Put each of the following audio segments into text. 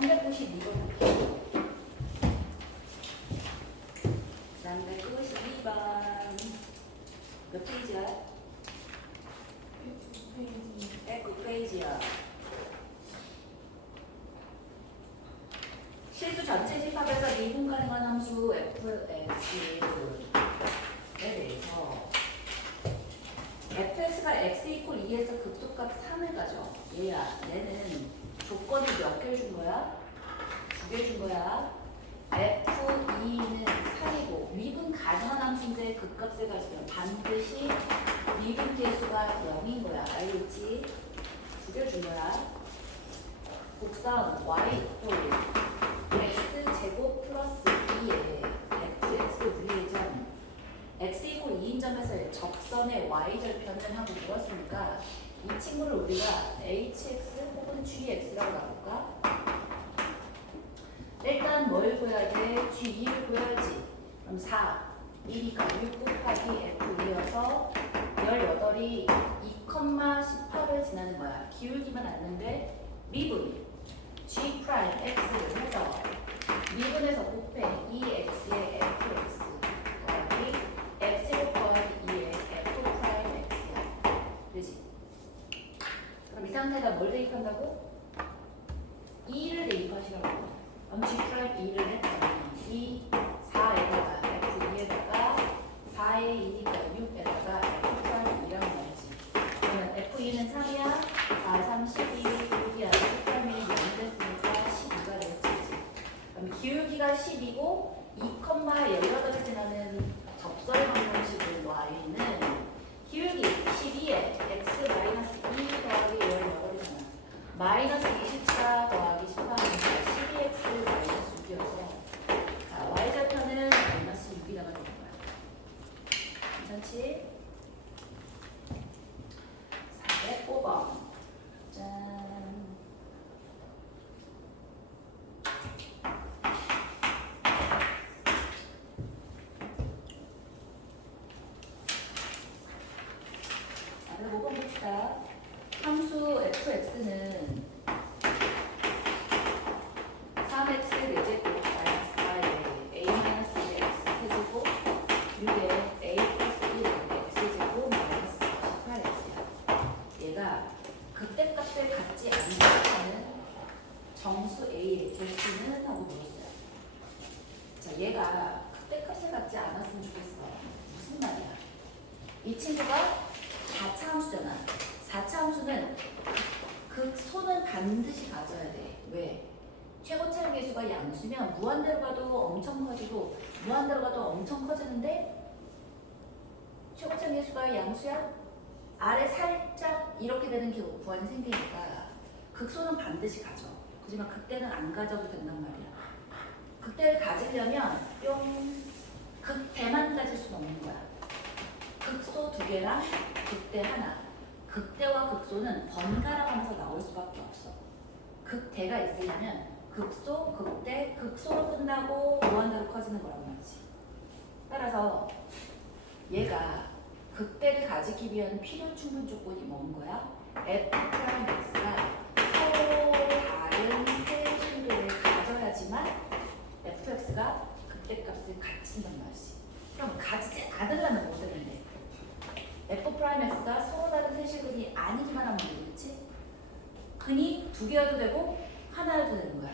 392번. 392번. 몇 페이지야? 109페이지야. 실수 전체 집합에서 미분 가능한 함수 fx에 대해서 fx가 x 이퀄 2에서 극소값 3을 가져. 얘야, 얘는 조건을 몇 개를 준 거야? 2개 준 거야. f2는 3이고 미분 가능한 함수인데 그 값을 가지면 반드시 미분 계수가 0인 거야. 알겠지? 2개 준 거야. 곡선 y 이퀄 x제곱 플러스 2에 fx 분리해전 x 이퀄 2인 점에서 적선의 y절편을 하고 물었으니까 이 친구를 우리가 hx 혹은 gx라고 나볼까? 일단 뭘 구해야 돼? g2를 구해야지. 그럼 4, 1이니까 6 곱하기 f2여서 18이 2,18을 지나는 거야. 기울기만 않는데 미분 g 프라임 x를 해서 미분에서 곱해 2x의 fx 더하기 x 더하기 2의 f 프라임 x야. 되지? 그럼 이 상태에다 뭘 대입한다고? 2를 대입하시라고. 그럼 g 프라임 2를 했더니 2, 4에다가 f2에다가 4에 2니까 6에다가 f 프라임 2라고 나오지. 그러면 f2는 3이야. 4, 3, 12, 6이야. f 프라임 1이 0 됐으니까 12가 됐지. 그럼 기울기가 10이고 2,18을 지나는 접설 방정식의 y는 기울기 12에 x 마이너스 2 더하기 18이잖아. 마이너스 24 더하기 18이니까 12x 마이너스 6이어서 자, y좌표는 마이너스 6이 나가는 거야. 괜찮지? 405번. 짠. 자, 5번 봅시다. 함수 fx는 3x 4제곱 마이너스 4에 a 마이너스 x 세제곱 6에 a 플러스 1에 x제곱 마이너스 18x야. 얘가 극대값을 갖지 않는 정수 a의 개수는 하고 물었어요. 자, 얘가 극대값을 갖지 않았으면 좋겠어. 무슨 말이야? 이 친구가 4차 함수잖아. 4차 함수는 극소는 반드시 가져야 돼. 왜? 최고차의 개수가 양수면 무한대로 가도 엄청 커지고 무한대로 가도 엄청 커지는데 최고차의 개수가 양수야? 아래 살짝 이렇게 되는 구간이 생기니까 극소는 반드시 가져. 하지만 극대는 안 가져도 된단 말이야. 극대를 가지려면 뿅 극대만 가질 수는 없는 거야. 극소 2개랑 극대 하나. 극대와 극소는 번갈아 가면서 나올 수밖에 없어. 극대가 있으려면 극소, 극대, 극소로 끝나고 무한대로 커지는 거란 말이지. 따라서 얘가 극대를 가지기 위한 필요 충분 조건이 뭔 거야? f 프라임 x가 서로 다른 세 실들을 가져야지만 fx가 극대값을 갖춘단 말이지. 그럼 가지지 않으려면 뭐 되는데? f 프라임 x가 서로 다른 세실근이 아니기만 하면 되겠지? 근이 2개여도 되고 하나여도 되는 거야.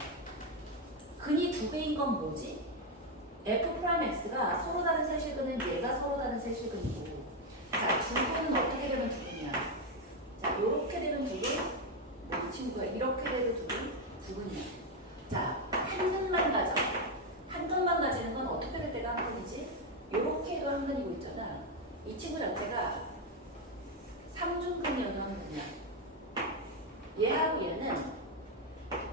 근이 2개인 건 뭐지? f 프라임 x가 서로 다른 세실근은 얘가 서로 다른 세실근이고 자, 2근은 어떻게 되면 2근이야? 자, 요렇게 되면 2근 이 친구가 이렇게 되면 2근 2근이야. 자, 한 근만 가져. 한 근만 가지는 건 어떻게 될 때가 한 근이지? 요렇게 해도 한 근이고 있잖아. 이 친구 자체가 3중근이어도 한 근이야. 얘하고 얘는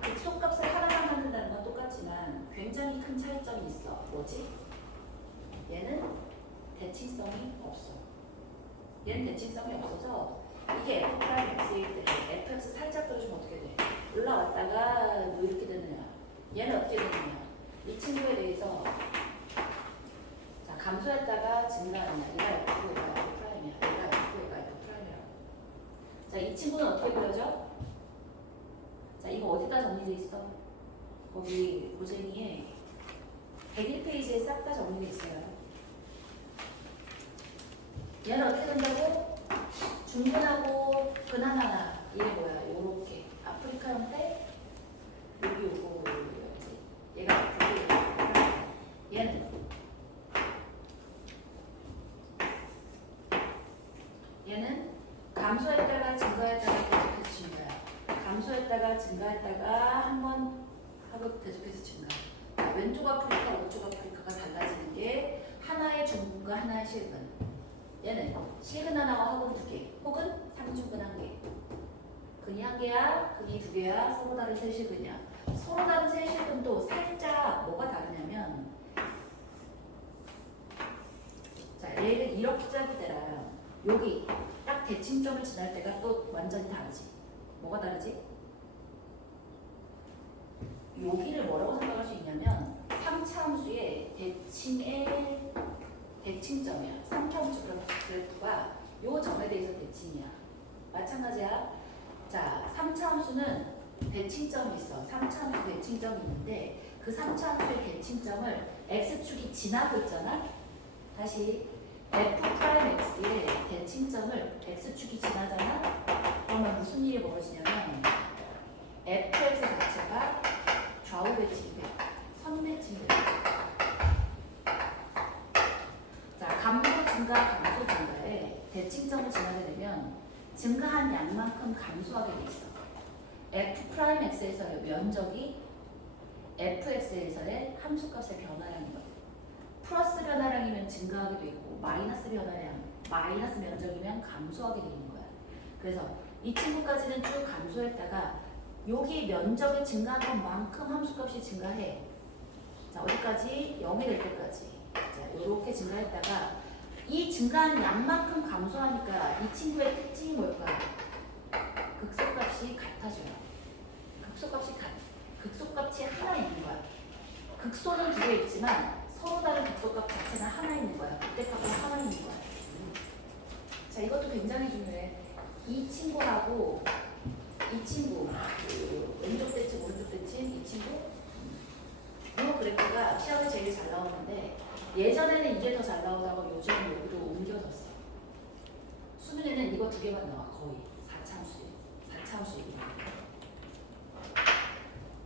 극소값을 하나만 갖는다는 건 똑같지만 굉장히 큰 차이점이 있어. 뭐지? 얘는 대칭성이 없어. 얘는 대칭성이 없어서 이게 f 프라임 x일 때 fx 살짝 떨어지면 어떻게 돼? 올라왔다가 뭐 이렇게 되느냐? 얘는 어떻게 되느냐? 이 친구에 대해서 자, 감소했다가 증가하느냐? 얘가 f고 얘가 f 프라임이야. 얘가 f고 얘가 f 프라임이라고. 자, 이 친구는 어떻게 보여져? 자, 이거 어디다 정리돼 있어? 거기 고쟁이에 101페이지에 싹 다 정리되어 있어요. 얘는 어떻게 된다고? 중근하고 근하나 얘 뭐야? 요렇게 아프리카 형태 여기 요거 요거였지. 얘가 아프리카 얘는 감소했다가 증가했다가 계속해서 증가야. 감소했다가 증가했다가 한번 하고 계속해서 증가. 자, 왼쪽 아프리카, 오른쪽 아프리카가 달라지는 게 하나의 중근과 하나의 실근. 얘는 실근 하나와 화근 두 개, 혹은 상중근 한 개. 근이 한 개야, 근이 두 개야, 서로 다른 세 실근이야. 서로 다른 세 실근도 살짝 뭐가 다르냐면, 자, 얘를 이렇게 짜기 때라 여기 딱 대칭점을 지날 때가 또 완전히 다르지. 뭐가 다르지? 여기를 뭐라고 생각할 수 있냐면 3차 함수의 대칭점이야. 3차 함수 그래프가 요 점에 대해서 대칭이야. 마찬가지야. 자, 3차 함수는 대칭점이 있어. 3차 함수 대칭점이 있는데 그 3차 함수의 대칭점을 x축이 지나고 있잖아. 다시 f'x의 대칭점을 x축이 지나잖아. 그러면 무슨 일이 벌어지냐면 fx 자체가 좌우 대칭이 돼. 선 대칭이 돼. 자, 감소 증가, 감소 증가에 대칭점을 지나게 되면 증가한 양만큼 감소하게 돼 있어. f'x에서의 면적이 fx에서의 함수값의 변화량인 거야. 플러스 변화량이면 증가하게 돼 있고 마이너스 변화량, 마이너스 면적이면 감소하게 돼 있는 거야. 그래서 이 친구까지는 쭉 감소했다가 여기 면적이 증가한 것만큼 함수값이 증가해. 자, 어디까지? 0이 될 때까지. 자, 이렇게 증가했다가 이 증가한 양만큼 감소하니까 이 친구의 특징이 뭘까? 극소값이 같아져요. 극소값이 하나 있는 거야. 극소는 두 개 있지만 서로 다른 극소값 자체는 하나 있는 거야. 극대값은 하나 있는 거야. 자, 이것도 굉장히 중요해. 이 친구하고 이 친구, 왼쪽 대칭, 오른쪽 대칭, 이 친구. 이 그래프가 시험에 제일 잘 나오는데 예전에는 이게 더 잘 나오다가 요즘은 여기로 옮겨졌어. 수능에는 이거 두 개만 나와. 거의 4차 함수예요.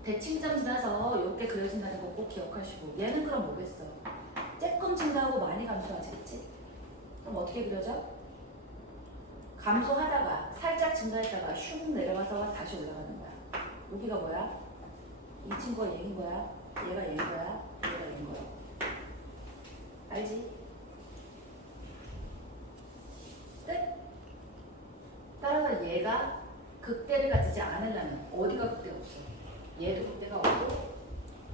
대칭점 지나서 이렇게 그려진다는 거 꼭 기억하시고, 얘는 그럼 뭐겠어? 조금 증가하고 많이 감소하지, 그치? 그럼 어떻게 그려져? 감소하다가 살짝 증가했다가 슝 내려가서 다시 올라가는 거야. 여기가 뭐야? 이 친구가 얘인 거야. 얘가 얘인 거야. 얘가 얘인 거야. 알지? 끝? 따라서 얘가 극대를 가지지 않으려면 어디가 극대가 없어? 얘도 극대가 없고,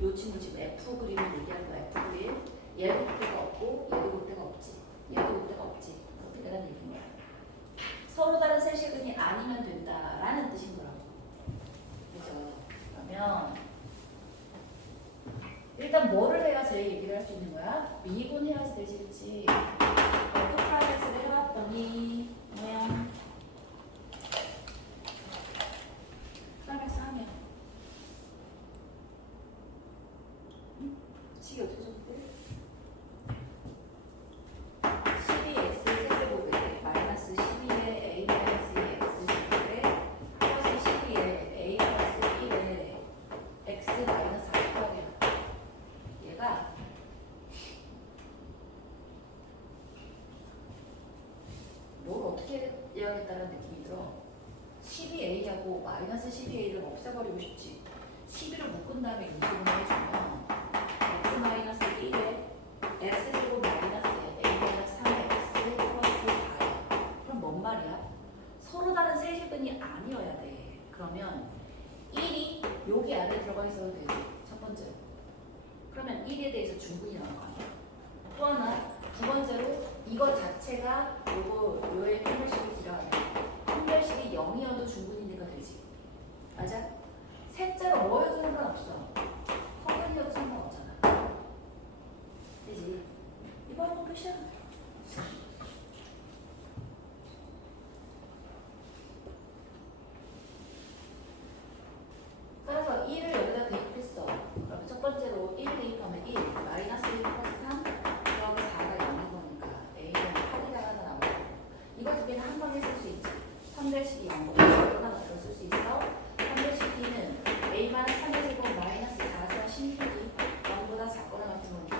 요 친구 지금 F 그림을 얘기하는 거야. F 그림. 얘도 극대가 없고, 얘도 극대가 없지. 얘도 극대가 없지. 그렇게 되라는 얘기인 거야. 서로 다른 세시근이 아니면 된다라는 뜻인 거라고. 그죠? 그러면 일단 뭐를 해야 제일 얘기를 할 수 있는 거야? 미분해야지 되지, 그치? F'X를 해봤더니 뭐야? F'X 하면 식이 어떻게 적대? 12x 세제곱에 마이너스 12의 a 마이너스 x 제곱에 플러스 12의 a 플러스 1의 x 마이너스 4곱하기야. 얘가 뭘 어떻게 해야겠다는 느낌이 들어. 12a하고 마이너스 12a를 없애버리고 싶지. 12를 묶은 다음에 인수분해 해주면 x 마이너스 1에 x제곱 마이너스 a 마이너스 3의 x 플러스 4야. 그럼 뭔 말이야? 서로 다른 세제분이 아니어야 돼. 그러면 1이 여기 안에 들어가 있어도 되지. 첫 번째로. 그러면 1에 대해서 중분이 나올 거 아니야. 또 하나, 두 번째로 이거 자체가 요의 평별식이 들어가네. 평별식이 0이어도 중분이니까 되지. 맞아? 셋째로 뭐여도 상관없어. 허근이어도 상관없잖아. 되지? 이거 한번 끝이야. 따라서 1을 여기다 대입했어. B는 A-3의 제곱 마이너스 4사 16이 0보다 작거나 같은 거니까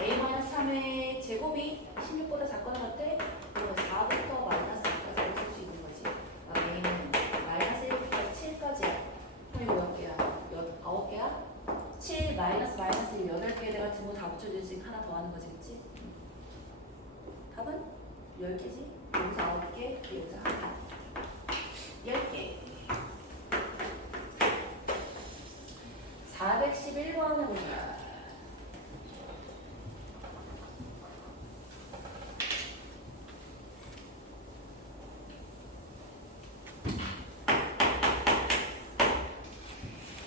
A-3의 제곱이 16보다 작거나 같대? 그러면 4부터 마이너스 4까지 쓸 수 있는 거지. A는 마이너스 1부터 7까지야. 그럼 이거 몇 개야? 9개야? 7 마이너스 1 8개 같은 거 다 붙여줄 수 있으니까 하나 더 하는 거지, 그치? 답은 10개지? 여기서 9개, 여기서 하나 10개. 411번 해보자.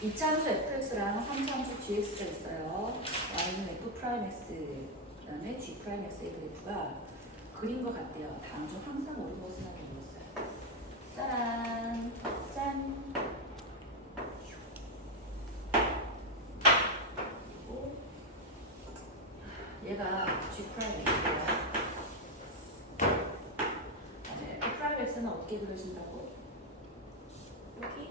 이차함수 fx랑 3차함수 gx가 있어요. y는 f'x, 그 다음에 g'x의 그래프가 그린 것 같대요. 다음 중 항상 옳은 것은 하게 물었어요. 짜란! 짠! 그리고 얘가 g'x예요. f'x는 어떻게 그려진다고? 여기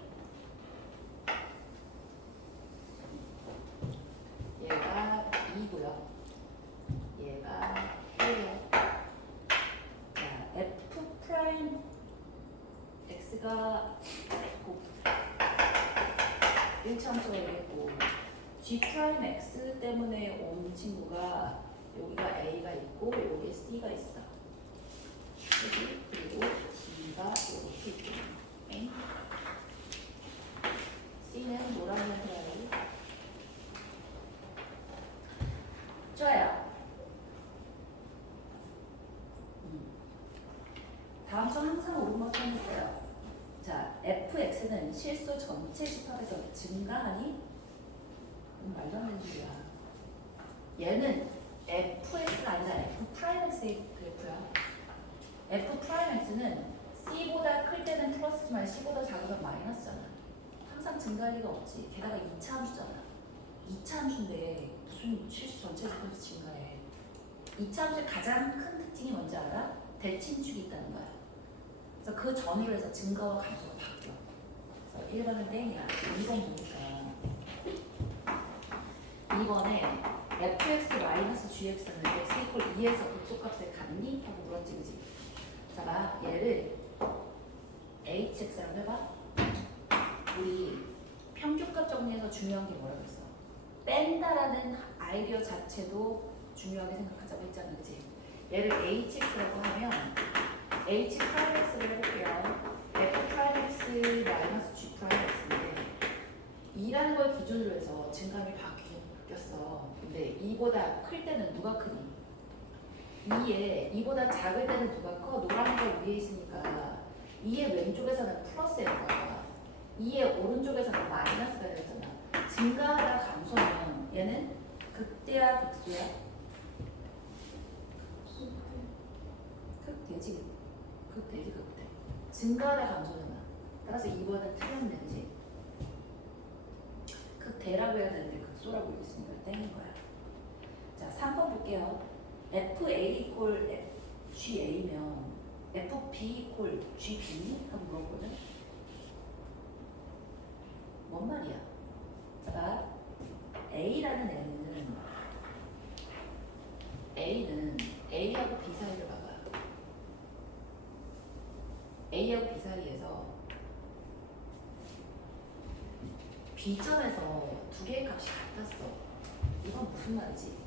얘가 2고요. 얘가 1이에요. 자, f 프라임 x가 1차함수가 있고 g 프라임 x 때문에 온 친구가 여기가 a가 있고 여기에 c가 있어. 그리고 d가 이렇게 있고 c는 노란 색깔이 좋아요. 다음 중 항상 옳은 것을 했어요. 자, fx는 실수 전체 집합에서 증가하니? 말도 안 되는 소리야. 얘는 fx가 아니라 f'x의 그래프야. f'x는 c보다 클 때는 플러스지만 c보다 작으면 마이너스잖아. 항상 증가할 리가 없지. 게다가 2차 함수잖아. 2차 함수인데 무슨 실수 전체 집합에서 증가해. 2차 함수의 가장 큰 특징이 뭔지 알아? 대칭축이 있다는 거야. 그래서 그 전후로 해서 증가와 감소가 바뀌어. 그래서 1번은 땡이야. 2번 보니까 2번에 fx-gx는 x 이퀄 2에서 극소값에 같니? 하고 물었지, 그지? 자, 봐. 얘를 hx라고 해봐. 우리 평균값 정리해서 중요한 게 뭐라고 했어? 뺀다라는 아이디어 자체도 중요하게 생각하자고 했잖아, 그지? 얘를 hx라고 하면 h 프라임 x를 해볼게요. f 프라임 x 마이너스 g 프라임 x인데 2라는 걸 기준으로 해서 증감이 바뀌었어. 근데 2보다 클 때는 누가 크니? 2보다 작을 때는 누가 커? 노란 거 위에 있으니까 2의 왼쪽에서는 플러스일 거야. 2의 오른쪽에서는 마이너스가 되잖아. 증가하다 감소는 얘는 극대야 극소야? 극대지. 극대지 극대. 증가하다 감소잖아. 따라서 2번은 틀렸네, 그지? 극대라고 해야 되는데 극소라고 읽었으니까 땡인 거야. 자, 3번 볼게요. FA 이퀄 GA면 FB 이퀄 GB? 하고 물어보거든? 뭔 말이야? 자, A라는 A는 A하고 B 사이를 봐봐. A하고 B 사이에서 B점에서 두 개의 값이 같았어. 이건 무슨 말이지?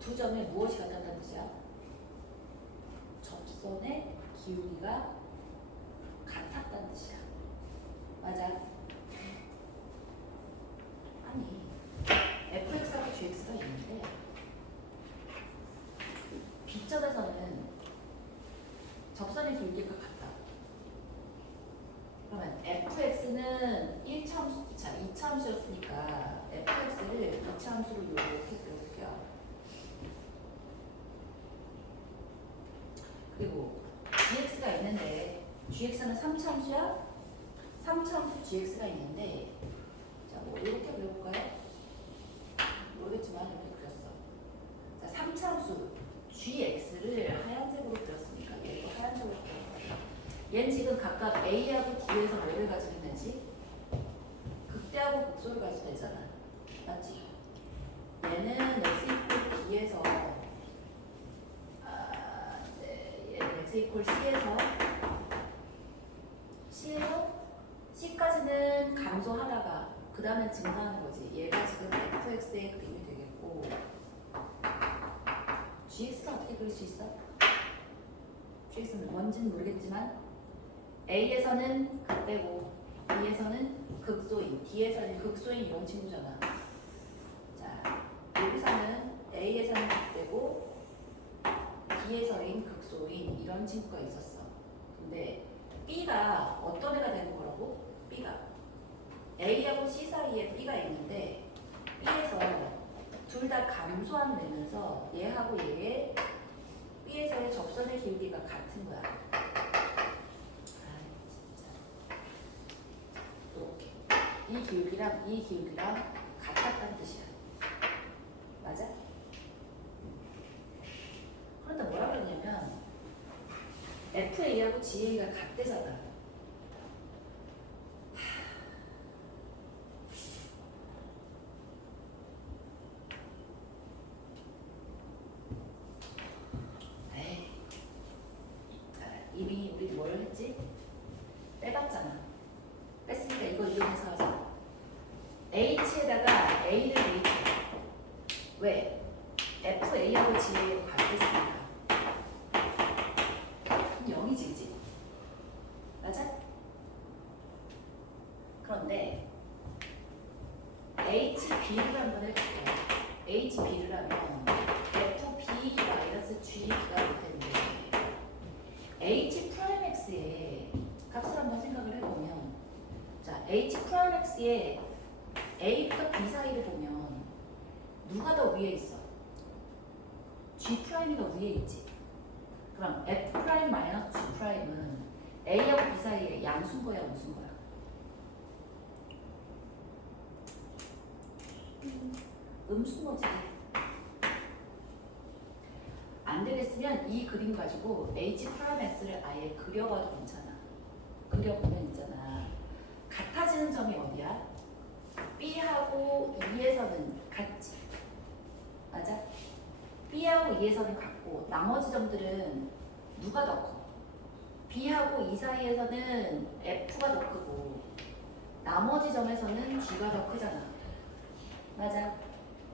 두 점에 무엇이 같았다는 뜻이야? 접선의 기울기가 같았다는 뜻이야. 맞아? 아니, fx하고 gx가 있는데 B점에서는 접선의 기울기가 같다. 그러면 fx는 1차 함수, 자 2차 함수였으니까 fx를 2차 함수로 이렇게 그려볼게요. 그리고 gx가 있는데 gx는 3차 함수야? 3차 함수 gx가 있는데 자, 뭐 이렇게 그려볼까요? 모르겠지만 이렇게 그렸어. 자, 3차 함수 gx를 하얀색으로 그렸으니까 얘도 하얀색으로 그려볼까요? 얘는 지금 각각 A하고 D에서 뭐를 가지고 있는지 극대하고 극소를 가지고 있잖아. 맞지? 얘는 x 이퀄 B에서 얘는 x 이퀄 C에서 C까지는 감소하다가 그 다음에 증가하는 거지. 얘가 지금 fx의 그림이 되겠고 gx가 어떻게 그릴 수 있어? gx는 뭔지는 모르겠지만 A에서는 극대고 B에서는 극소인, D에서는 극소인 이런 친구잖아. 자, 여기서는 A에서는 극대고 D에서는 극소인 이런 친구가 있었어. 근데 B가 어떤 애가 되는 거라고? B가 A하고 C 사이에 B가 있는데 B에서 둘 다 감소한 되면서 얘하고 얘의 B에서의 접선의 기울기가 같은 거야. 이 기울기랑 이 기울기랑 같았다는 뜻이야. 맞아? 그런데 뭐라 그러냐면 FA하고 GA가 같대잖아. 에이. 자, 이미 우리 뭘 했지? 빼봤잖아. 뺐으니까 이거 이용해서 하자. H에다가 A를 H. 왜? FA하고 GA하고 같았으니까. 그럼 0이지, 그지? 맞아? 그런데 HB를 한번 해볼게요. HB를 하면 FB-GB가 되는데 H'X의 값을 한번 생각을 해보면 자, H'X의 A부터 B 사이를 보면 누가 더 위에 있어? G'이 더 위에 있지. 그럼 F'-G'은 A하고 B 사이에 양수인 거야, 음수인 거야? 음수인 거지. 안 되겠으면 이 그림 가지고 H'X를 아예 그려봐도 괜찮아. 그려보면 있잖아. 같아지는 점이 어디야? B하고 E에서는 같지. 맞아? B하고 E에서는 같고 나머지 점들은 누가 더 커? B하고 E 사이에서는 F가 더 크고 나머지 점에서는 G가 더 크잖아. 맞아?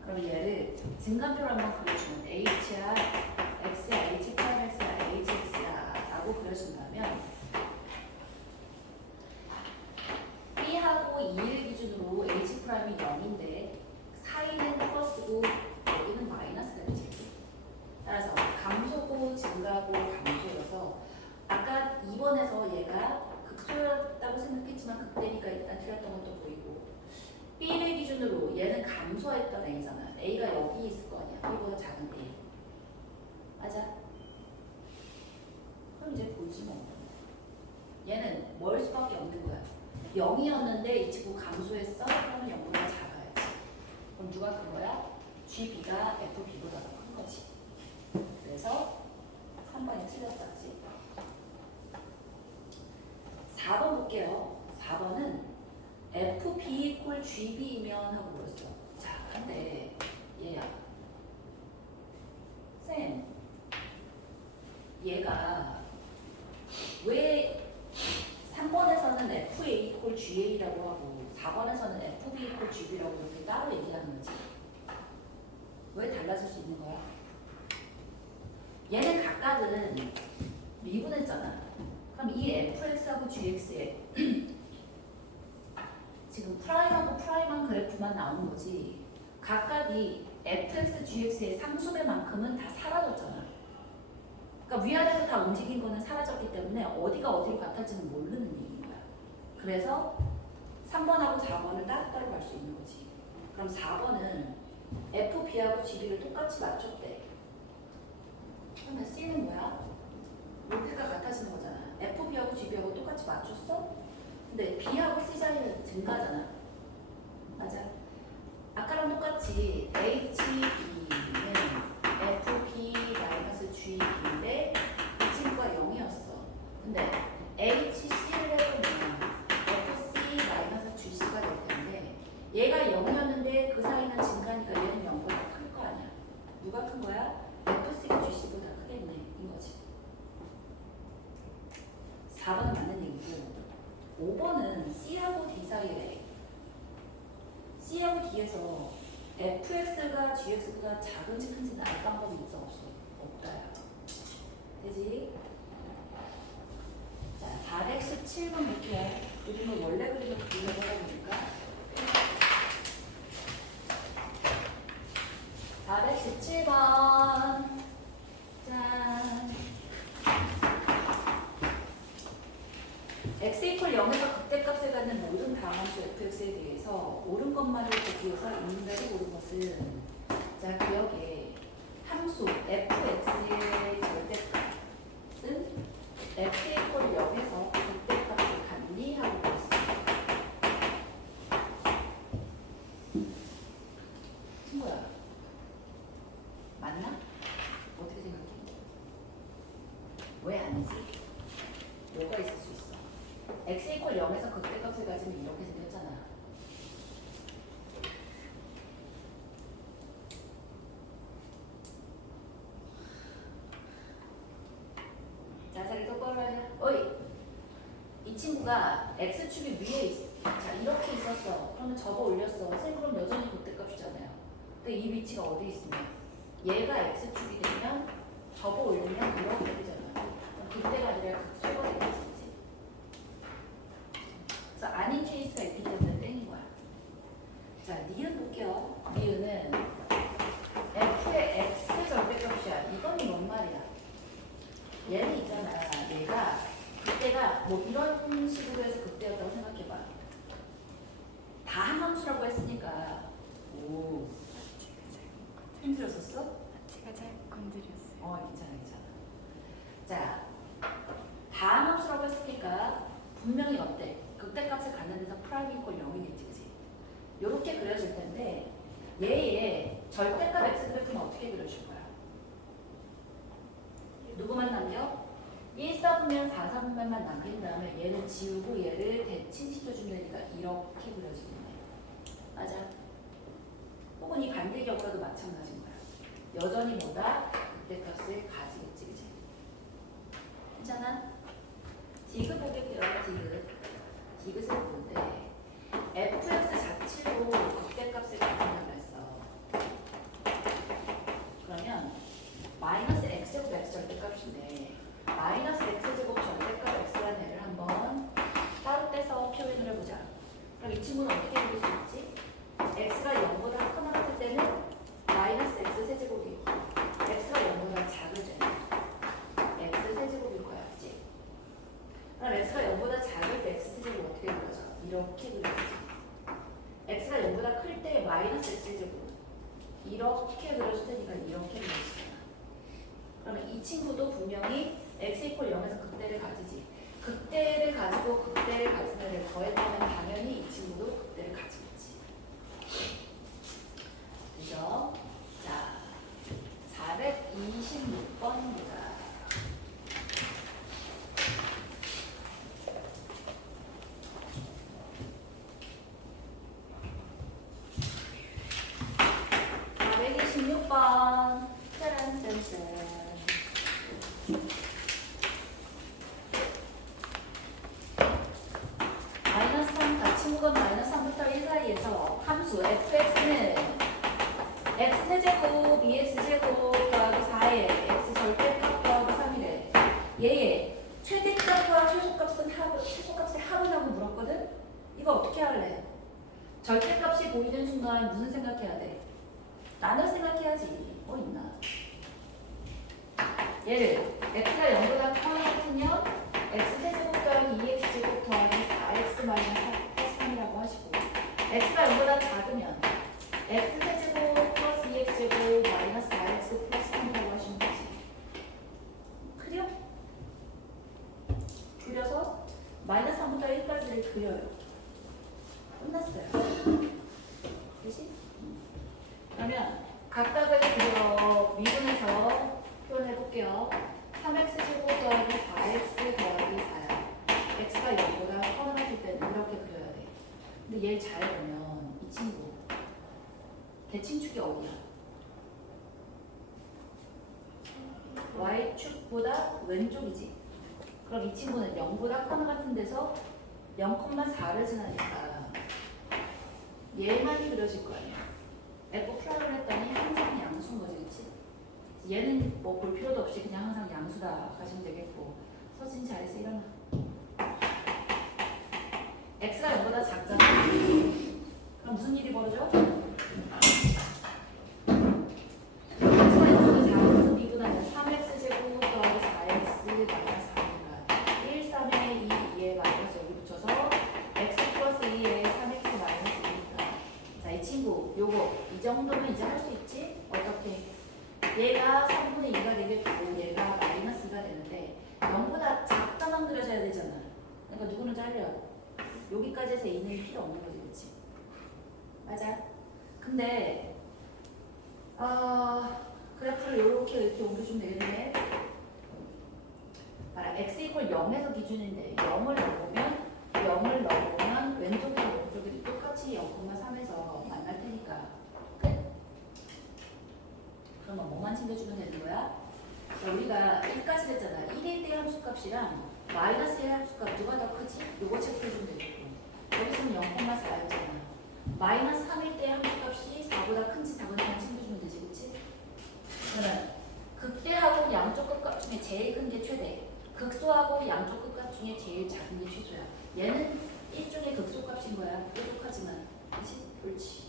그럼 얘를 증간표로 한번 그려주면 H야, X야, H'X야, HX야 라고 그려준다면 B하고 E를 기준으로 H'이 0인데 사이는 플러스고 여기는 마이너스가 되지. 따라서 감소고 증가고 감소여서 아까 2번에서 얘가 극소였다고 생각했지만 극대니까 일단 틀렸던 것도 보이고 B를 기준으로 얘는 감소했던 A잖아. A가 여기 있을 거 아니야. B보다 작은 A. 맞아? 그럼 이제 보지 뭐. 얘는 뭘 수밖에 없는 거야. 0이었는데 이 친구 감소했어? 그러면 0보다 작아야지. 그럼 누가 큰 거야? GB가 FB보다 더 큰 거지. 그래서 3번이 틀렸다지. 4번 볼게요. 4번은 FB = GB이면 하고 그랬어. 자, 근데 얘야. 쌤, 얘가 왜 3번에서는 FA = GA라고 하고 4번에서는 FB = GB라고 이렇게 따로 얘기하는 거지? 왜 달라질 수 있는 거야? 얘는 각각은 미분했잖아. 그럼 이 fx하고 gx에 지금 프라임하고 프라임한 그래프만 나오는 거지. 각각이 fx, gx의 상수배만큼은 다 사라졌잖아. 그러니까 위아래로 다 움직인 거는 사라졌기 때문에 어디가 어디로 같을지는 모르는 얘기인 거야. 그래서 3번하고 4번을 따로따로 갈 수 있는 거지. 그럼 4번은 FB하고 GB를 똑같이 맞췄대. 그러면 C는 뭐야? 높이가 같아지는 거잖아. FB하고 GB하고 똑같이 맞췄어? 근데 B하고 C 사이는 증가잖아. 맞아? 아까랑 똑같이 HB는 FB-GB인데 이 친구가 0이었어. 근데 A 5번은 C하고 D 사이래. C하고 D에서 fx가 gx보다 작은지 큰지는 알 방법이 있어 없어? 없다야. 되지? 자, 417번 볼게요. 그림을 원래 그림을 그리려고 해보니까 417번 짠. x 이퀄 0에서 극대값을 갖는 모든 다함수 fx에 대해서 옳은 것만을 보기 위해서 인간이 옳은 것은 자 기억에 함수 fx의 절대값은 x 이퀄 0에서 극대값을 갖니? 하고 그랬어. 친구야 맞나? 어떻게 생각해? 왜 아니지? 뭐가 있을 수 있어? x 이퀄 0에서 극대값을 가지면 이렇게 생겼잖아. 자세를 똑바로 하자. 어이! 이 친구가 x축이 위에 있어. 자 이렇게 있었어. 그러면 접어 올렸어. 쌤 그럼 여전히 극대값이잖아요. 근데 이 위치가 어디 있으면 얘가 x축이 되면 접어 올리면 이렇게 되잖아. 극대가 아니라 극소가 되겠지. 그래서 아닌 케이스가 있기 때문에 땡인 거야. 자, 니은 볼게요. 니은은 f의 x 절대값이야. 이건 뭔 말이야? 얘는 있잖아. 얘가 그때가 뭐 이런 식으로 해서 그때였다고 생각해봐. 다함함수라고 했으니까 오 힘들었었어? 제가 잘 건드렸어요. 괜찮아 괜찮아. 자, 다함함수라고 했으니까 분명히 어때? 극대값을 갖는 데서 프라임 이퀄 0이겠지, 그치? 요렇게 그려질 텐데 얘의 절대값 x 그래프는 어떻게 그려줄 거야? 누구만 남겨? 1사분면 4사분면만 남긴 다음에 얘는 지우고 얘를 대칭시켜주면 되니까 이렇게 그려지는 거야. 맞아. 혹은 이 반대 경우라도 마찬가지인 거야. 여전히 뭐다? 극대값을 가지겠지, 그치? 괜찮아? 디귿 보겠고요, 디귿. 디귿을 보는데 fx 자체로 극대값을 갖는다고 했어. 그러면 마이너스 x제곱 x 절대값인데 마이너스 x제곱 절대값 x라는 애를 한번 따로 떼서 표현을 해보자. 그럼 이 친구는 어떻게 그릴 수 있지? x가 0보다 크거나 같을 때는 마이너스 x 세제곱이 x가 0보다 작을 때는 x 세제곱일 거야, 그치? 그럼 x가 0보다 작을 때 x 세제곱 어떻게 그려져? 이렇게 그려지지. x가 0보다 클 때 마이너스 x 세제곱 이렇게 그려줄 테니까 이렇게 그려지잖아. 그러면 이 친구도 분명히 x 이퀄 0에서 극대를 가지지. 극대를 가지고 극대를 가지는 애를 더했다면 당연히 이 친구도 극대를 가지겠지. 그죠? 자, 426번 보자. 번 짜란짠짠. 마이너스 3, 다 친구가 마이너스 3부터 1 사이에서 함수 fx는 x세제곱 2x제곱 더하기 4에 x 절대값 더하기 3이래. 얘의 최대값과 최소값의 합이라고 물었거든? 이거 어떻게 할래? 절대값이 보이는 순간 무슨 생각해야 돼? 나눌 생각해야지. 뭐 있나? 얘를 x가 0보다 커 같으면 x세제곱 더하기 2x제곱 더하기 4x 마이너스 3이라고 하시고 x가 0보다 작으면 x세제곱 플러스 2x제곱 마이너스 4x 플러스 3이라고 하시면 되지. 그려? 그려서 마이너스 3부터 1까지를 그려요. 끝났어요. 그치? 그러면 각각을 그려 미분해서 표현해볼게요. 3x제곱 더하기 4x 더하기 4야. x가 0보다 커나질 때는 이렇게 그려야 돼. 근데 얘를 잘 보면 이 친구 대칭축이 어디야? y축보다 왼쪽이지. 그럼 이 친구는 0보다 커나 같은 데서 0,4를 지나니까 얘만이 그려질 거 아니야. F 프라임을 했더니 항상 양수인 거지, 그치? 얘는 뭐 볼 필요도 없이 그냥 항상 양수다 가시면 되겠고. 서진 잘해서 일어나. x가 0보다 작잖아. 그럼 무슨 일이 벌어져? x가 0보다 작은 미분하면 3x 제곱 더하기 4x 마이너스 4니까 1, 3에 2, 2에 마이너스 여기 붙여서 x 플러스 2에 3x 마이너스 2니까 자, 이 친구 요거 이 정도면 이제 할 수 있지? 어떻게? 얘가 3분의 2가 되겠고 얘가 마이너스가 되는데 0보다 작다만 그려져야 되잖아. 그러니까 누구는 잘려. 여기까지 해서 a는 필요 없는 거지, 그치? 맞아? 근데 그래프를 이렇게 옮겨주면 되겠네. 봐라, x 이퀄 0에서 기준인데 0을 넣어보면 왼쪽이랑 오른쪽이 똑같이 0,3에서 만날 테니까 끝? 그러면 뭐만 챙겨주면 되는 거야? 자, 우리가 1까지 했잖아. 1에 대한 함수값이랑 마이너스 1의 함수값 누가 더 크지? 요거 체크해주면 되겠고 여기서는 0,4였잖아. 마이너스 3일 때 함수값이 4보다 큰지 작은지만 챙겨주면 되지, 그치? 그러면 극대하고 양쪽 끝값 중에 제일 큰 게 최대, 극소하고 양쪽 끝값 중에 제일 작은 게 최소야. 얘는 일종의 극소값인 거야. 뾰족하지만. 그치? 옳지.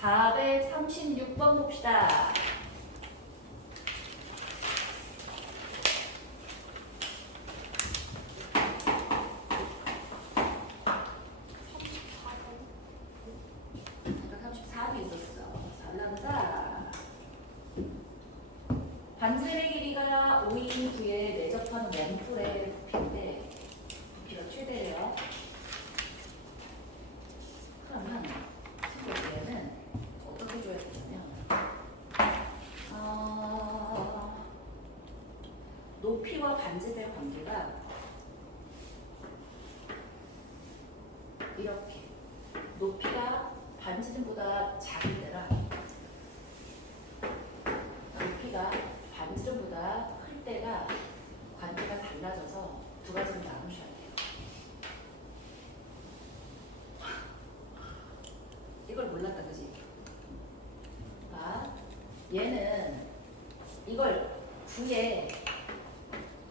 436번 봅시다. 반지름의 길이가 5인 9에 내접하는 원뿔의 부피인데 부피가 최대예요. 그러면 친구 얘는 어떻게 줘야 되냐면 높이와 반지름의 관계가 이렇게 높이가 반지름보다 작은 데라 높이가 반지름보다 클 때가 관계가 달라져서 두 가지를 나누셔야 돼요. 이걸 몰랐다, 그지? 얘는 이걸 구의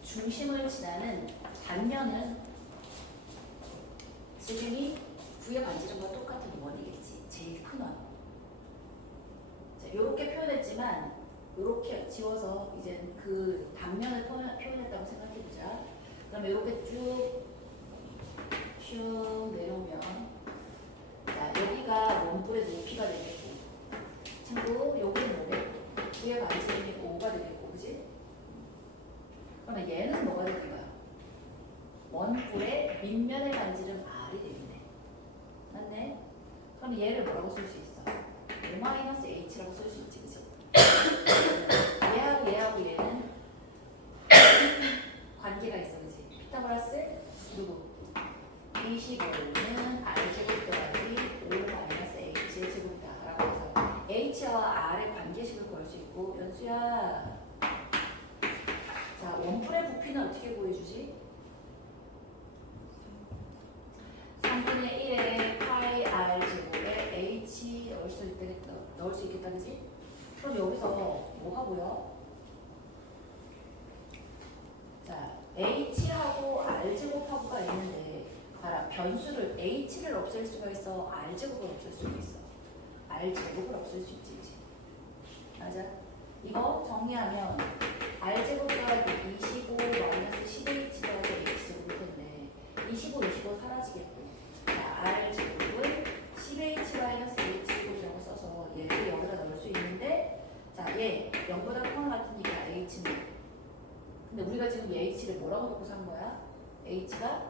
중심을 지나는 단면은 지름이 구의 반지름과 똑같은 원이겠지. 제일 큰 원. 자, 이렇게 표현했지만 이렇게 지워서 이제 그 단면을 표현했다고 생각해보자. 그럼 이렇게 쭉 내려오면 자, 여기가 원뿔의 높이가 되겠고 친구 여기는 뭐겠고 구의 반지름이 5가 되겠고 그지? 그러면 얘는 뭐가 되는 거야? 원뿔의 밑면의 반지름 R이 되겠네. 맞네? 그럼 얘를 뭐라고 쓸 수 있어? O-H라고 쓸 수 있지, 그지? 얘하고 얘는 관계가 있어, 그지? 피타고라스 누구? 25는 R제곱 더하기 5-H의 제곱이다 라고 해서 H와 R의 관계식을 구할 수 있고 연수야 자, 원뿔의 부피는 어떻게 구해주지? 3분의 1의 파이 R 제곱에 H 넣을 수 있겠다, 그지? 그럼 여기서 뭐 하고요? 자, H하고 R 제곱하고가 있는데 봐라, 변수를 H를 없앨 수가 있어, R 제곱을 없앨 수가 있어. R 제곱을 없앨 수 있지, 그지? 맞아? 이거 정리하면 R 제곱 더하기 25 마이너스 10H 더하기 H 제곱일 텐데 25 사라지겠고 자, R 제곱을 10H 마이너스 H 제곱이라고 써서 얘를 여기다 넣을 수 있는데 자, 얘 0보다 커나 같으니까 H는 근데 우리가 지금 이 H를 뭐라고 놓고 산 거야? H가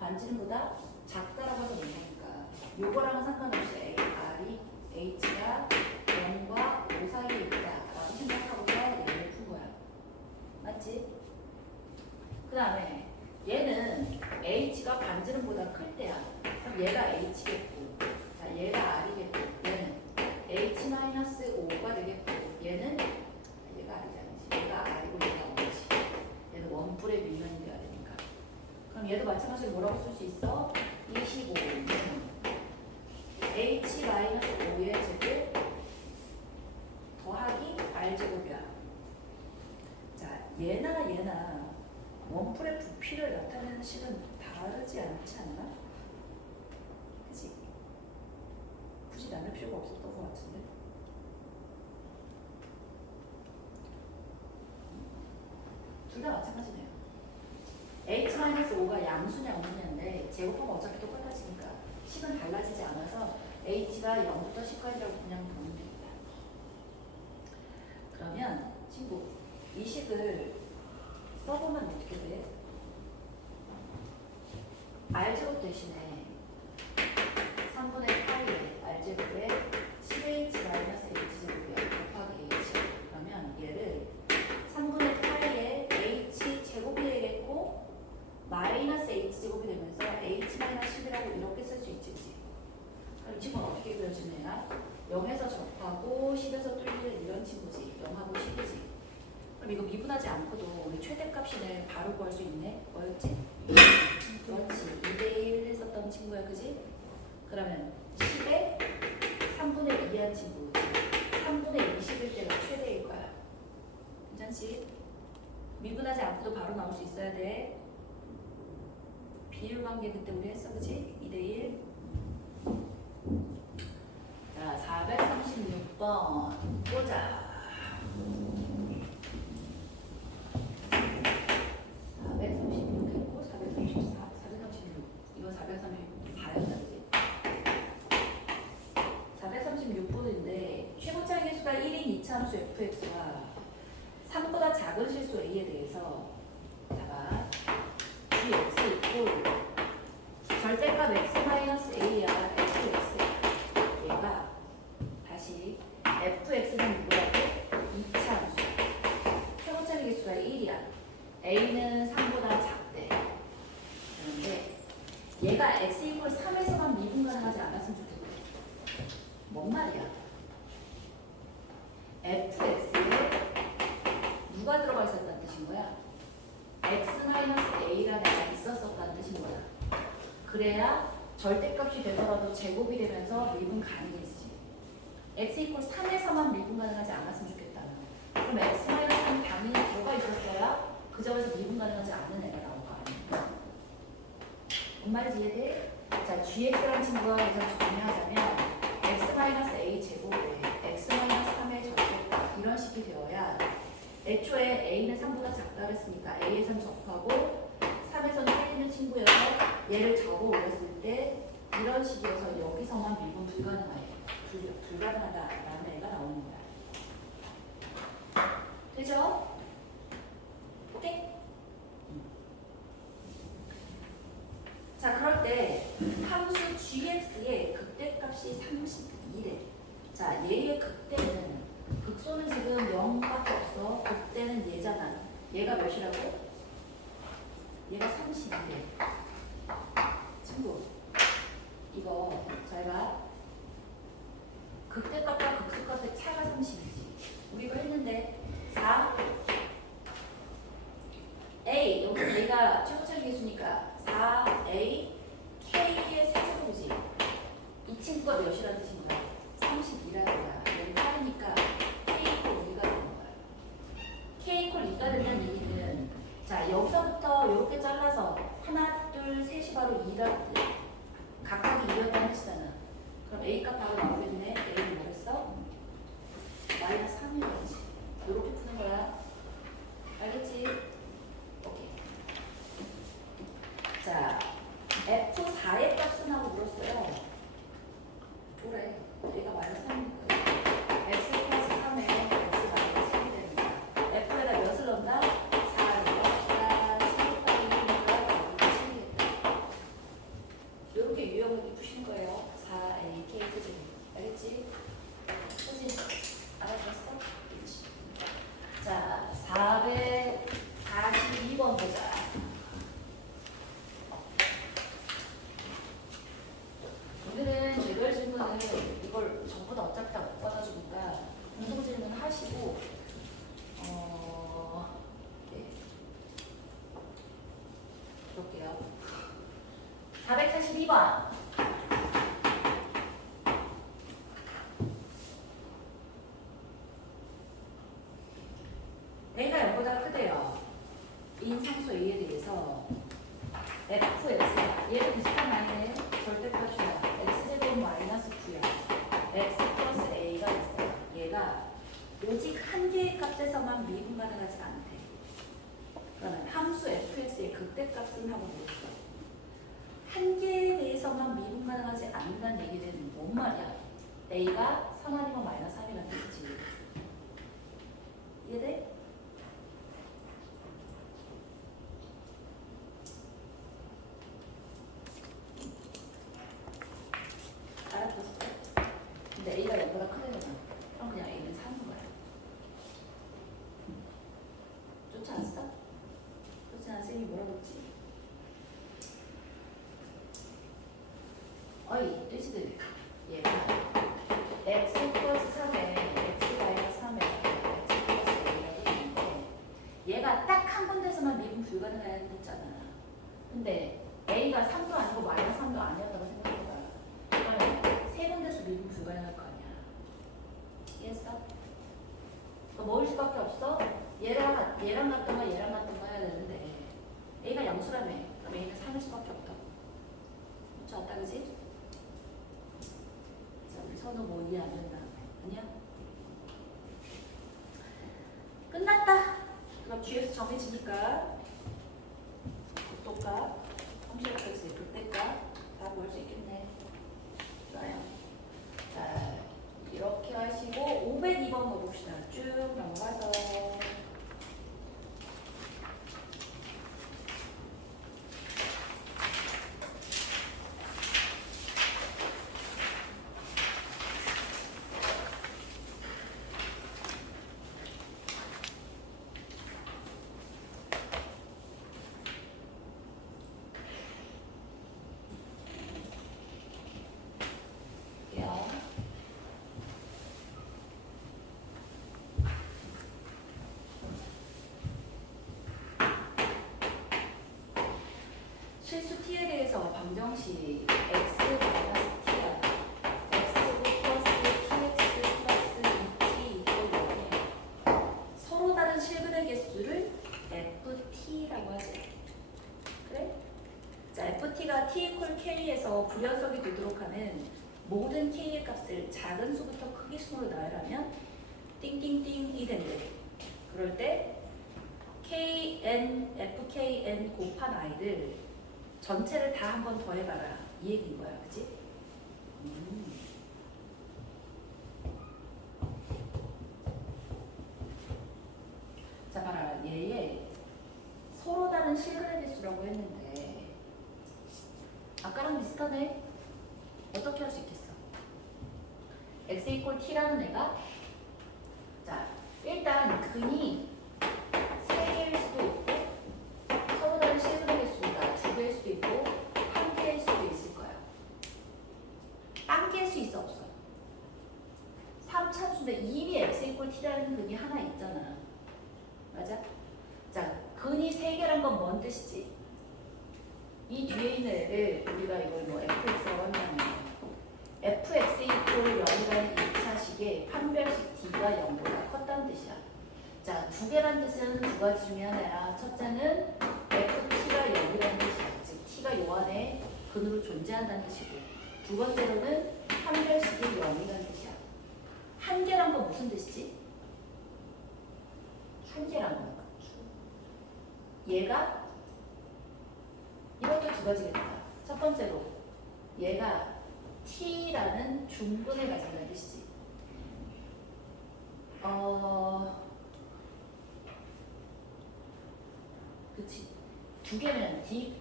반지름보다 작다라고 해서 얘기하니까 요거랑은 상관없이 R이 H가 0과 5 사이에 있다라고 생각하고서 얘를 푼 거야. 맞지? 그 다음에 얘는 H가 반지름보다 클 때야. 그럼 얘가 H겠고 자, 얘가 R이겠고 얘는 H-5가 되겠고 얘는 얘가 R이지 얘가 R이고 얘가 O지. 얘는 원뿔의 밀면이 돼야 되니까. 그럼 얘도 마찬가지로 뭐라고 쓸 수 있어? 25는 h-5의 제곱 더하기 r제곱이야. 자, 얘나 원뿔의 부피를 나타내는 식은 다르지 않지 않나? 그치? 굳이 나눌 필요가 없었던 것 같은데. 둘 다 마찬가지네요. h-5가 양수냐 음수냐인데 제곱하면 어차피 똑같아지니까 식은 달라지지 않아서 h가 0부터 10까지라고 그냥 보면 됩니다. 그러면 친구, 이 식을 써보면 어떻게 돼? r제곱 대신에 3분의 8의 r제곱에 10h-h제곱이야 곱하기 h. 그러면 얘를 3분의 8의 h제곱이 되겠고 마이너스 h제곱이 되면서 h-10이라고 이렇게 쓸 수 있지. 그럼 이 친구는 어떻게 그려지는 애야? 0에서 접하고 10에서 뚫리는 이런 친구지. 0하고 10이지. 그럼 이거 미분하지 않고도 우리 최대값이네 바로 구할 수 있네. 뭐였지? 그렇지. 2대1 했었던 친구야. 그지? 그러면 10에 3분의 2한 친구. 3분의 20일 때가 최대일 거야. 괜찮지? 미분하지 않고도 바로 나올 수 있어야 돼. 비율 관계 그때 우리 했어. 그지? 2대1. 자, 436번 보자. 436 했고 434, 436. 이건 434였다. 그지? 436번인데 최고차의 개수가 1인 이차함수 fx와 3보다 작은 실수 a에 대해서 자가 gx 있고 절대값 x-a야 fx. 얘가 다시 fx는 누구라고? 2차 함수. 최고차의 개수가 1이야. a는 3보다 작대. 그런데 얘가 x 이퀄 3에서만 미분 가능하지 않았으면 좋겠대. 뭔 말이야? fx에 누가 들어가 있었다는 뜻인 거야? x-a라는 애가 있었었다는 뜻인 거야. 그래야 절대값이 되더라도 제곱이 되면서 미분 가능해지지. x 이퀄 3에서만 미분 가능하지 않았으면 좋겠다. 그럼 x-3은 당연히 뭐가 있었어야 그 점에서 미분 가능하지 않는 애가 나올 거 아니야. 뭔 말인지 이해돼? 자, gx라는 친구가 그래서 정리하자면 x-a 제곱에 x-3의 절대값 이런 식이 되어야 애초에 a는 3보다 작다 그랬으니까 a에선 접하고 3에선 틀리는 친구여서 얘를 접어 올렸을 때 이런 식이어서 여기서만 미분 불가능하다라는 애가 나오는 거야. 되죠? 오케이? 자, 그럴 때 함수 gx의 극대값이 32래. 자, 얘의 극대는 극소는 지금 0밖에 없어. 극대는 얘잖아. 얘가 몇이라고? 얘가 32래. 친구, 이거 잘 봐. 극대값과 극소값의 차가 30이지. 우리 이거 했는데 4 A, 여기 A가 최고차의 개수니까 4A K의 세제곱이지. 이 친구가 몇이라는 뜻인 거야? 32라는 거야. 얘는 8이니까 K 이퀄 2가 되는 거야. K 이퀄 2가 된다는 얘기는 자, 여기서부터 이렇게 잘라서 하나, 둘, 셋이 바로 2라 각각이 2였다는 뜻이잖아. 그럼 A 값 바로 나오겠네. A는 뭐랬어? 마이너스 3이었지. 이렇게 푸는 거야. 알겠지? 오케이. 자, F4의 값은 하고 물었어요. 그래. 얘가 마이너스 3이니까. X 플러스 3에 X 마이너스 3이 되는 거야. F에다 몇을 넣는다? 4를 넣읍시다. 7 곱하기 1이니까 7이겠다. 이렇게 유형을 푸신 거예요. 4A, K, K. 알겠지? 그치? 알아들었어? 그치? 자, 442번 보자. 오늘은 개별 질문을 이걸 전부 다 어차피 다 442번. A가 0보다 크대요. 인상수 A에 대해서 fx야. 얘는 비슷한 말이네. 절대값이야. x제곱 마이너스 9야. x 플러스 a가 있어요. 얘가 오직 한 개의 값에서만 미분 가능하지 않대. 그러면 함수 fx의 극대값은 하고 물었어. 한 개에 대해서만 미분 가능하지 않는다는 얘기는 뭔 말이야? a가 3 아니면 마이너스 3이라는 뜻이지. 이해돼? 알아들었어? 근데 a가 0보다 크대잖아. 그럼 그냥 a는 사는 거야. 좋지 않았어? 좋지 않아? 쌤이 뭐라고 했지? 어이, 돼지들. 얘가 x 플러스 3에 x 마이너스 3에 x 플러스 a라고 했는데 얘가 딱 한 군데서만 미분 불가능하다는 했잖아. 근데 a가 3도 아니고 마이너스 3도 아니었다고 생각해봐. 그러면 세 군데서 미분 불가능할 거 아니야. 이해했어? 그럼 뭐일 수밖에 없어? 얘랑 같던가 얘랑 같던가 해야 되는데 a가 양수라며. 그럼 a는 3일 수밖에 없다고. 그렇지 않다, 그지? 자, 우리 선우 뭐 이해 안 된다. 아니야? 끝났다. 그럼 G에서 정해지니까 속도값, 함수 fx의 극대값 다 구할 수 있겠네. 좋아요. 자, 이렇게 하시고 502번 거 봅시다. 쭉 넘어가서 볼게요. 실수 t에 대해서 방정식 x 마이너스 t야. x제곱 플러스 tx 플러스 2t 이걸 이용해. 서로 다른 실근의 개수를 ft라고 하지. 그래? 자, ft가 t 이퀄 k에서 불연속이 되도록 하는 모든 k의 값을 작은 수부터 크기 순으로 나열하면 띵띵띵이 된대. 그럴 때 fkn 곱한 i를 전체를 다 한 번 더 해봐라. 이 얘기인 거야. 그치? 자, 봐라. 얘의 서로 다른 실근의 개수라고 했는데 아까랑 비슷하네. 어떻게 할 수 있겠어? x 이퀄 t라는 애가 자, 일단 근이 3개일 수도 있고 서로 다른 실근의 개수가 2개일 수도 있고 1개일 수도 있을 거야. 1개일 수 있어, 없어? 3차수인데 이미 x 이퀄 t라는 근이 하나 있잖아. 맞아? 자, 근이 3개란 건 뭔 뜻이지? 이 뒤에 있는 애를 우리가 이걸 뭐 fx라고 한다면 fx 이퀄 0이라는 2차식의 판별식 t가 0보다 컸다는 뜻이야. 자, 2개란 뜻은 두 가지 중에 하나야. 첫째는 ft가 0이라는 뜻이야. 즉 t가 요 안에 근으로 존재한다는 뜻이고, 두 번째로는 판별식이 0이라는 뜻이야. 한 개란 건 무슨 뜻이지? 한 개란 건 얘가 이것도 두 가지겠다. 첫 번째로 얘가 t라는 중근을 가진다는 뜻이지. 그치. 두 개면 d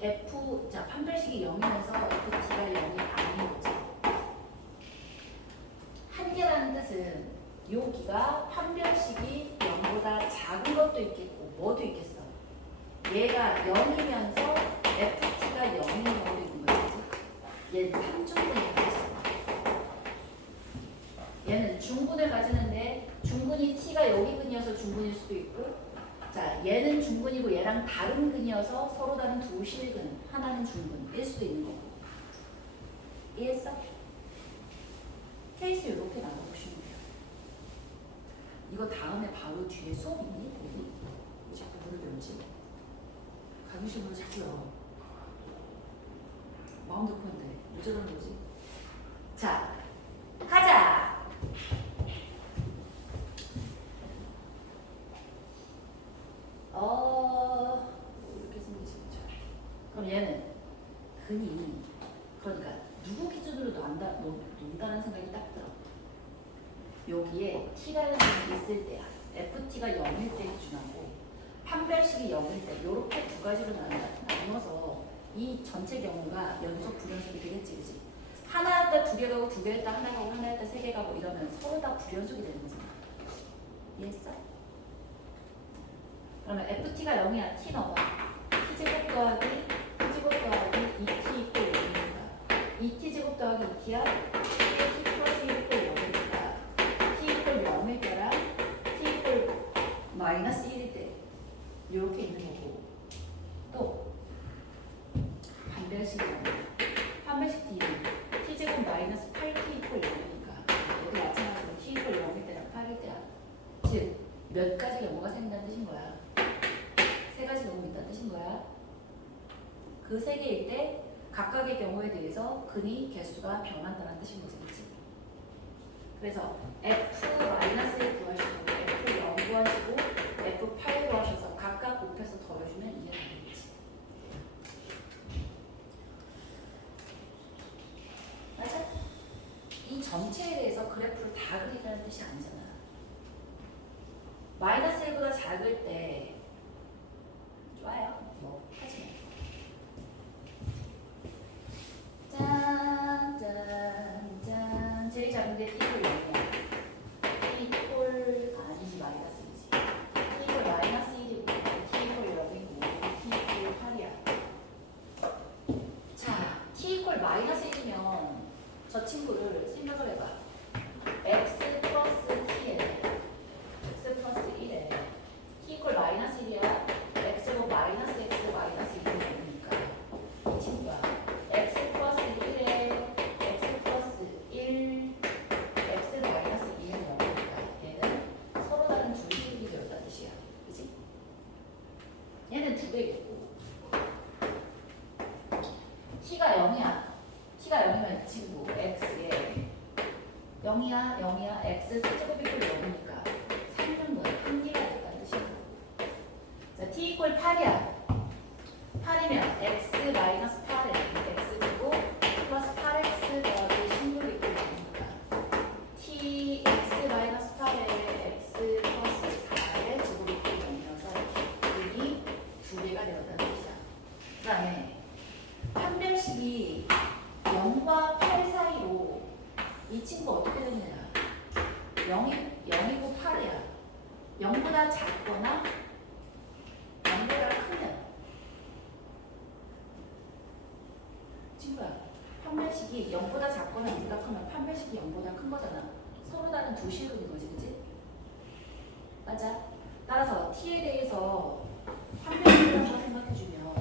f 자 판별식이 0이면서 ft가 0이 아닌 거지. 한 개라는 뜻은 여기가 판별식이 0보다 작은 것도 있겠고 뭐도 있겠어. 얘가 0이면서 ft가 0인 경우도 있는 거지. 얘는 3중근을 가졌어. 얘는 중근을 가지는데 중근이 t가 여기 근이어서 중근일 수도 있고 자, 얘는 중근이고 얘랑 다른 근이어서 서로 다른 두 실근. 하나는 중근일 수도 있는 거고. 이해했어? 케이스 이렇게 나눠보시면 돼요. 이거 다음에 바로 뒤에 수업 있니? 거기? 이제 구분을 배우지? 가기 싫으면 자꾸요. 마음 급한데 왜 저러는 거지? 자, 가자! 이렇게 생기지. 그럼 얘는 근이, 그러니까 누구 기준으로 논다는 생각이 딱 들어. 여기에 t라는 게 있을 때야. ft가 0일 때 기준하고 판별식이 0일 때 이렇게 두 가지로 나눠서 이 전체 경우가 연속 불연속이 되겠지, 그지? 하나였다 두 개 가고 두 개였다 하나 가고 하나였다 세 개 가고 이러면 서로 다 불연속이 되는 거잖아. 이해했어? 그러면 ft가 0이야. t 넣어봐. t제곱 더하기 t제곱 더하기 2t 이퀄 0이니까 2t제곱 더하기 2t야. t 플러스 1 이퀄 0이니까 t 이퀄 0일 때랑 t 이퀄 마이너스 1일 때 이렇게 있는 거고, 또 반대식이 판별식 t는 t제곱 마이너스 8t 이퀄 0이니까 여기 마찬가지로 t 이퀄 0일 때랑 8일 때야. 즉 몇 가지 경우가 생긴다는 뜻인 거야. 세 가지 경우가 있다는 뜻인 거야. 그 세 개일 때 각각의 경우에 대해서 근이 개수가 변한다는 뜻인 거지, 그치? 그래서 F-1 구하시고 F0 구하시고 F8 구하셔서 각각 곱해서 더해주면 이해가 되겠지. 맞아? 이 전체에 대해서 그래프를 다 그리라는 뜻이 아니잖아. 마이너스 1보다 작을 때 좋아요. 뭐 하지 마. 짠, 짠, 짠. 제일 작은데 t 이퀄 0이야. t 이퀄 아니지, 마이너스 1이지. t 이퀄 마이너스 1이고 t 이퀄 0이고 t 이퀄 8이야. 자, t 이퀄 마이너스 1이면 저 친구를 생각을 해봐. x 플러스 t에 x 플러스 1에 t 이퀄 마이너스 1이야. x제곱 마이너스 x 마이너스 1이 되니까 이 친구가 x 플러스 1에 x 플러스 1 x 마이너스 2는 0이니까 얘는 서로 다른 두 식이 되었다는 뜻이야. 그치? 얘는 두 배겠고 t가 0이야. t가 0이면 이 친구 x에 0이야 x 세제곱이 또 0이니까 3는 거야. 한 개가 됐다는 뜻이야. 자, t 이퀄 8이야. 8이면 x 마이너스 8에 x제곱 플러스 8x 더하기 16이 이퀄 0이니까 t x 마이너스 8에 x 플러스 4의 제곱이 이퀄 0이어서 여기 두 개가 되었다는 뜻이야. 그 다음에 판별식이 0과 8 사이로 이 친구 어떻게 되느냐. 0이고 8이야. 0보다 작거나 0보다 크면 친구야, 판별식이 0보다 작거나 0보다 크면 판별식이 0보다 큰 거잖아. 서로 다른 두 실근인 거지, 그치? 맞아. 따라서 t에 대해서 판별식을 한번 생각해주면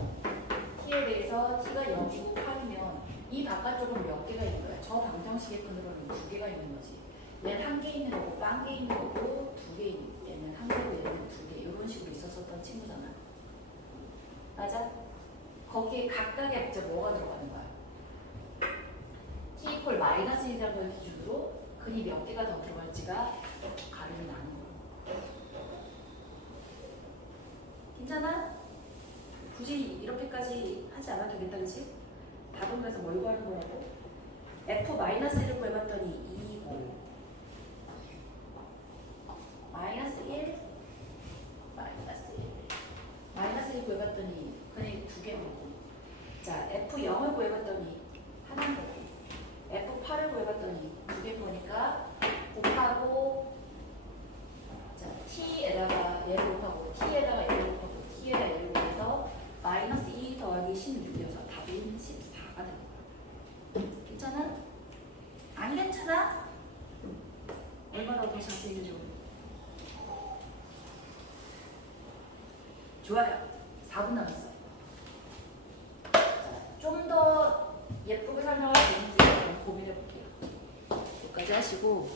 t에 대해서 t가 0이고 8이면 이 바깥쪽은 몇 개가 있는 거야? 저 방정식의 끈으로는 두 개가 있는 거지. 얘는 한 개 있는 거고 딴 개 있는 거고 두 개 있는, 얘는 한 개고 얘는 두 개, 이런 식으로 있었던 친구잖아. 맞아? 거기에 각각의 이제 뭐가 들어가는 거야? t 이퀄 마이너스 1이라는 걸 기준으로 근이 몇 개가 더 들어갈지가 가름이 나는 거야. 괜찮아? 굳이 이렇게까지 하지 않아도 되겠다, 그치? 답은 그래서 뭘 구하는 거라고? f-1을 구해봤더니 2이고 마이너스 1 마이너스 1 구해봤더니 그냥 두 개 거고, 자 f0을 구해봤더니 하나인 거고 f8을 구해봤더니 두 개 거니까 곱하고, 자 t에다가 얘를 곱하고 t에다가 얘를 곱하고 t에다가 얘를 곱해서 마이너스 2 더하기 16이어서 답이 14가 되는 거야. 괜찮아? 안 괜찮아? 얼마나 더 자세히 해줘. 좋아요. 4분 남았어요. 좀 더 예쁘게 설명할 수 있는지 고민해 볼게요. 여기까지 하시고